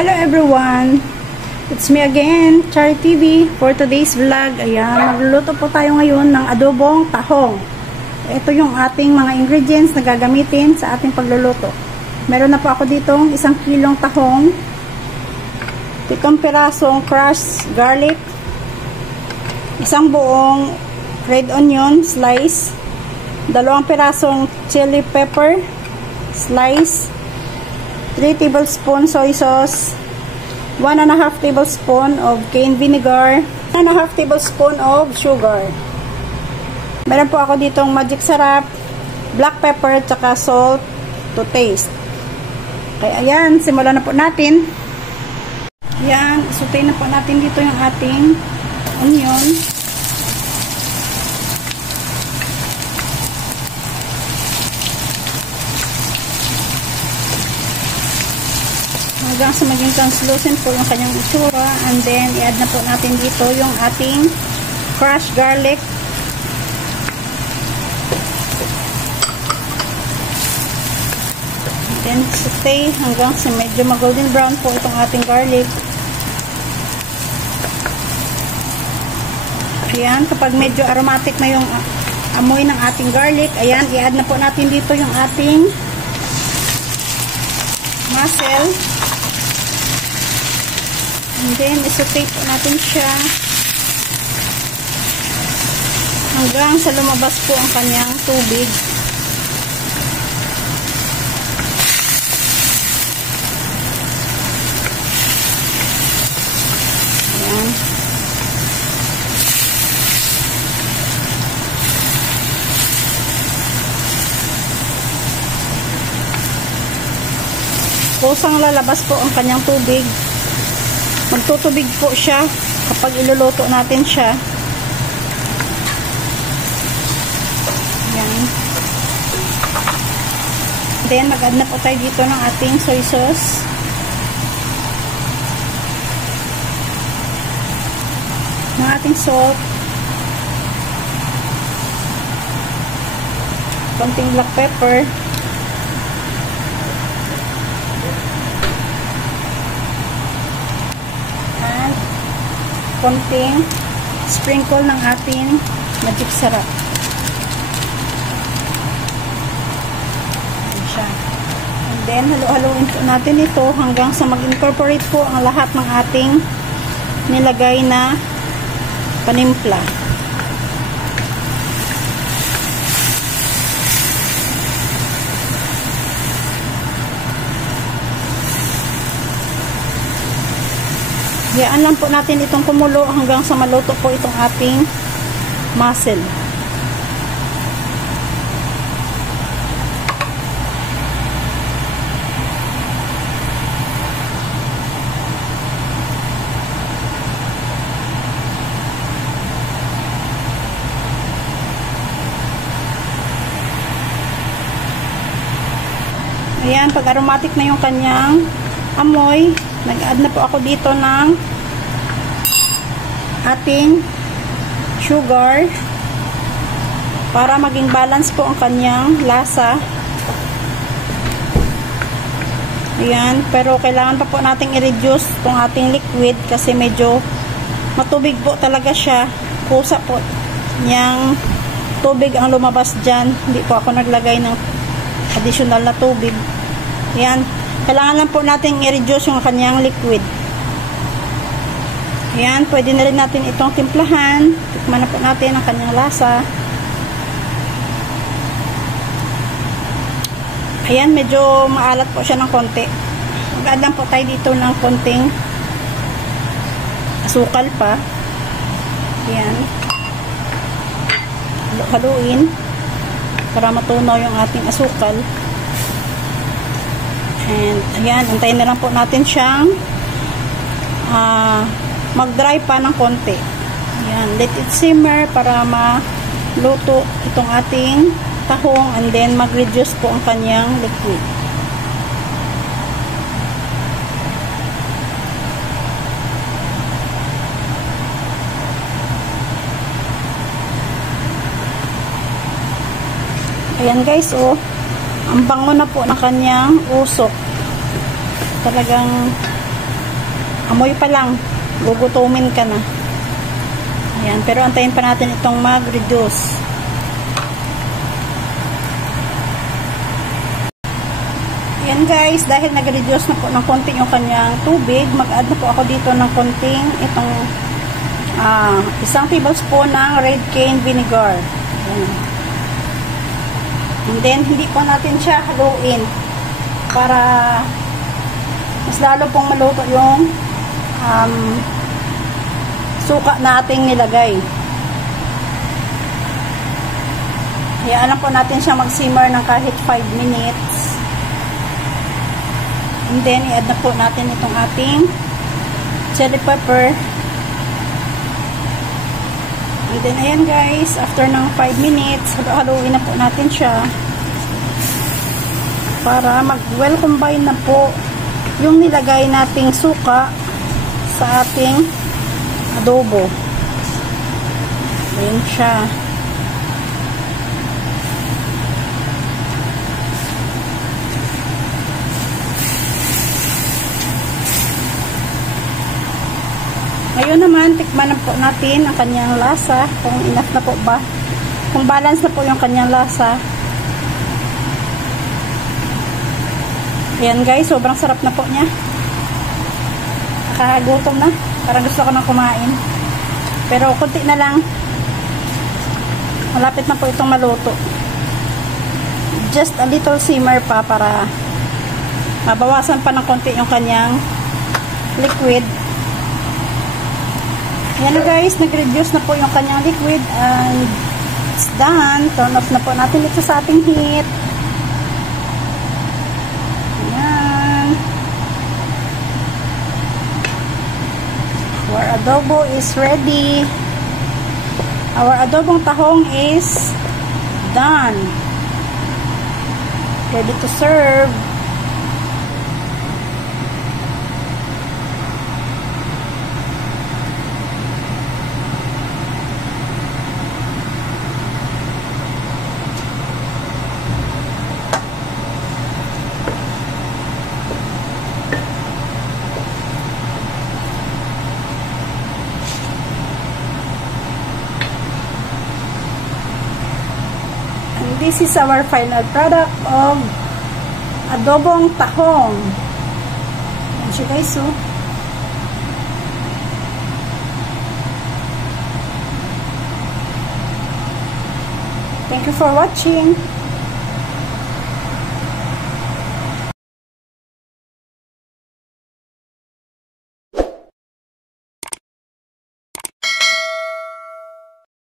Hello everyone! It's me again, Chari TV. For today's vlog, ayan, magluluto po tayo ngayon ng adobong tahong. Ito yung ating mga ingredients na gagamitin sa ating pagluluto. Meron na po ako ditong 1 kilong tahong, 7 pirasong crushed garlic, 1 buong red onion slice, 2 pirasong chili pepper slice, 3 tablespoons soy sauce, 1.5 tablespoon of cane vinegar, 1.5 tablespoon of sugar. Meron po ako ditong magic sarap, black pepper, tsaka salt to taste. Kaya ayan, simulan na po natin. Ayan, isutay na po natin dito yung ating onion. Hanggang sa maging translucent po yung kanyang itsura, and then i-add na po natin dito yung ating crushed garlic, and then saute hanggang sa medyo mag-golden brown po itong ating garlic. Ayan, kapag medyo aromatic na yung amoy ng ating garlic, ayan, i-add na po natin dito yung ating mussel. And then, isaute po natin siya hanggang sa lumabas po ang kanyang tubig. Ayan. Kusang lalabas po ang kanyang tubig. Magtutubig po siya kapag iluluto natin siya. Ayan. Then, mag-add na po tayo dito ng ating soy sauce. Ng ating salt. Konting black pepper. Konting sprinkle ng ating magic sarap. Ayan siya. And then, halo-haloin po natin ito hanggang sa mag-incorporate po ang lahat ng ating nilagay na panimpla. Hayaan lang po natin itong kumulo hanggang sa maluto po itong ating mussel. Ayan, pag aromatic na yung kanyang amoy, nag-add na po ako dito ng ating sugar para maging balance po ang kanyang lasa. Ayan, pero kailangan pa po nating i-reduce itong ating liquid kasi medyo matubig po talaga siya. Kusa po niyang tubig ang lumabas dyan. Hindi po ako naglagay ng additional na tubig. Ayan, kailangan lang po natin i-reduce yung kanyang liquid. Ayan, pwede na rin natin itong timplahan. Tikman na po natin ang kanyang lasa. Ayan, medyo maalat po siya ng konti. Mag-add lang po tayo dito ng konting asukal pa. Ayan. Haluin para matunaw yung ating asukal. And, ayan, antayin na lang po natin siyang mag-dry pa ng konti. Ayan, let it simmer para maluto itong ating tahong, and then mag-reduce po ang kanyang liquid. Ayan guys, oh. Ang bango na po ng kanyang usok. Talagang amoy pa lang, gugutumin ka na. Ayan, pero antayin pa natin itong mag-reduce. Ayan guys, dahil nag-reduce na po ng konti yung kanyang tubig, mag-add na po ako dito ng konting itong isang tablespoon ng red cane vinegar. Ayan. And then, hindi po natin siya haluin para mas lalo pong maluto yung suka na ating nilagay. Hayaan lang po natin siya mag-simmer ng kahit 5 minutes. And then, i-add na po natin itong ating chili pepper. And then, ayan guys, after ng 5 minutes, haluin na po natin siya para mag-well combine na po yung nilagay nating suka sa ating adobo. Ayan siya. Ngayon naman, tikman na po natin ang kanyang lasa. Kung enough na po ba. Kung balance na po yung kanyang lasa. Ayan guys, sobrang sarap na po niya. Nakagutom na. Parang gusto ko nang kumain. Pero kunti na lang. Malapit na po itong maluto. Just a little simmer pa para mabawasan pa ng konti yung kanyang liquid. Yan guys, nag-reduce na po yung kanyang liquid and it's done. Turn off na po natin ito sa ating heat. Yan. Our adobo is ready. Our adobong tahong is done. Ready to serve. This is our final product of adobong tahong. Yan siya guys, oh. Thank you for watching.